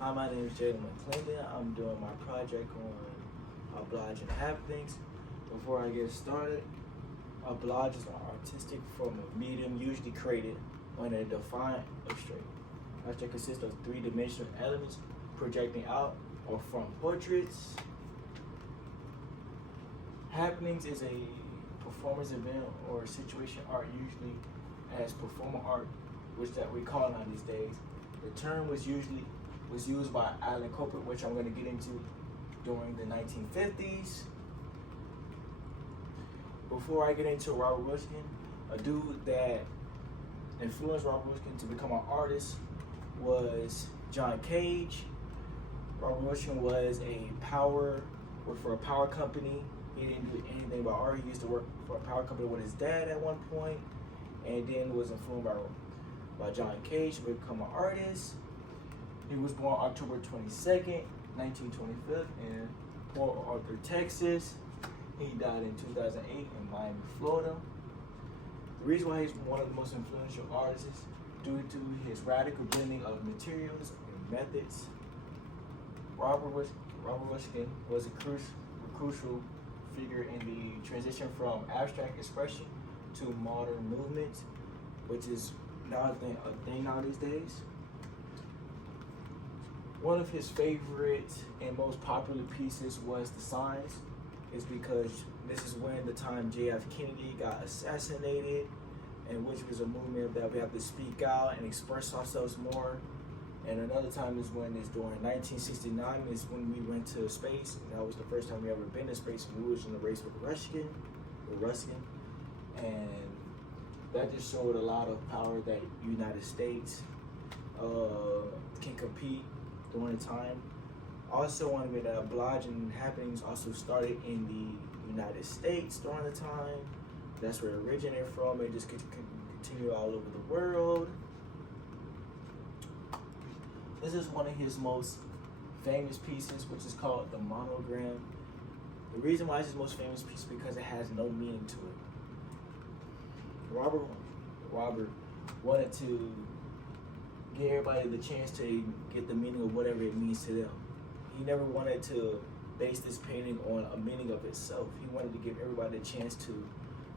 Hi, my name is Jalen McClendon. I'm doing my project on Oblige and Happenings. Before I get started, Oblige is an artistic form of medium usually created on a defined substrate. Object consists of three-dimensional elements projecting out or from portraits. Happenings is a performance event or situation art, usually as performer art, which that we call on these days. The term was used by Alan Cooper, which I'm going to get into during the 1950s. Before I get into Robert Ruskin, a dude that influenced Robert Ruskin to become an artist was John Cage. Robert Ruskin was worked for a power company. He didn't do anything about art. He used to work for a power company with his dad at one point, and then was influenced by John Cage to become an artist. He was born October 22nd, 1925 in Port Arthur, Texas. He died in 2008 in Miami, Florida. The reason why he's one of the most influential artists is due to his radical blending of materials and methods. Robert Ruskin was a crucial figure in the transition from abstract expression to modern movements, which is now a thing now these days. One of his favorite and most popular pieces was The Signs. Is because this is when the time J.F. Kennedy got assassinated, and which was a movement that we have to speak out and express ourselves more. And another time is when it's during 1969 is when we went to space. And that was the first time we ever been to space. We was in the race with Ruskin, and that just showed a lot of power that United States can compete during the time. Also, wanted me to Oblige and Happenings also started in the United States during the time. That's where it originated from. It just continued all over the world. This is one of his most famous pieces, which is called The Monogram. The reason why it's his most famous piece is because it has no meaning to it. Robert wanted to give everybody the chance to get the meaning of whatever it means to them. He never wanted to base this painting on a meaning of itself. He wanted to give everybody a chance to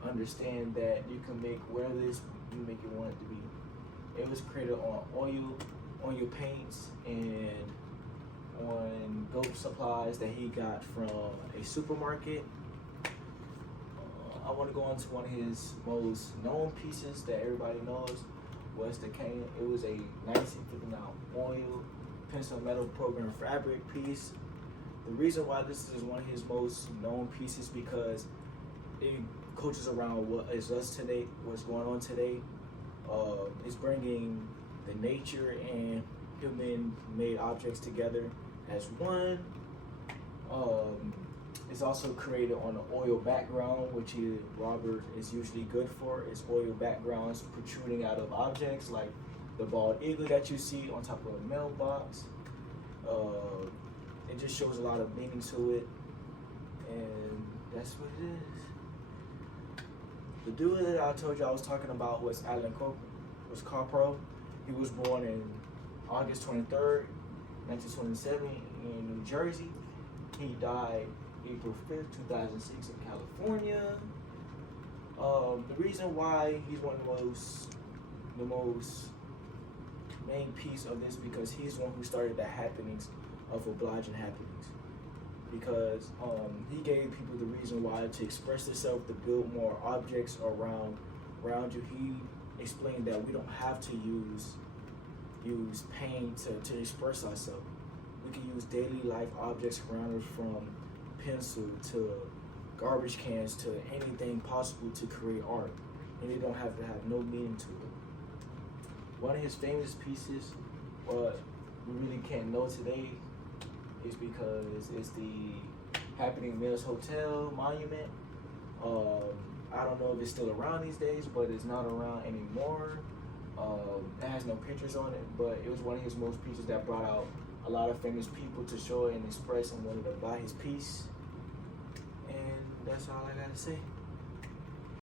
understand that you can make whatever it is you make it want it to be. It was created on oil paints, and on goat supplies that he got from a supermarket. I want to go on to one of his most known pieces that everybody knows was the cane. It was a 1959 oil pencil metal program fabric piece. The reason why this is one of his most known pieces because it coaches around what is us today, what's going on today. It's bringing the nature and human-made objects together as one. It's also created on an oil background, which Robert is usually good for. It's oil backgrounds protruding out of objects like the bald eagle that you see on top of a mailbox. It just shows a lot of meaning to it, and that's what it is. The dude that I told you I was talking about was Alan Cooper. He was born in August 23rd, 1927 in New Jersey. He died April 5th, 2006 in California. The reason why he's one of the most main piece of this because he's the one who started the happenings of Oblige and Happenings, because he gave people the reason why to express themselves, to build more objects around you. He explained that we don't have to use paint to express ourselves. We can use daily life objects around us, from pencil to garbage cans to anything possible to create art, and it don't have to have no meaning to it. One of his famous pieces, what we really can't know today, is because it's the Happening Mills Hotel monument. I don't know if it's still around these days, but it's not around anymore. It has no pictures on it, but it was one of his most pieces that brought out a lot of famous people to show it and express and wanted to buy his piece. And that's all I gotta say.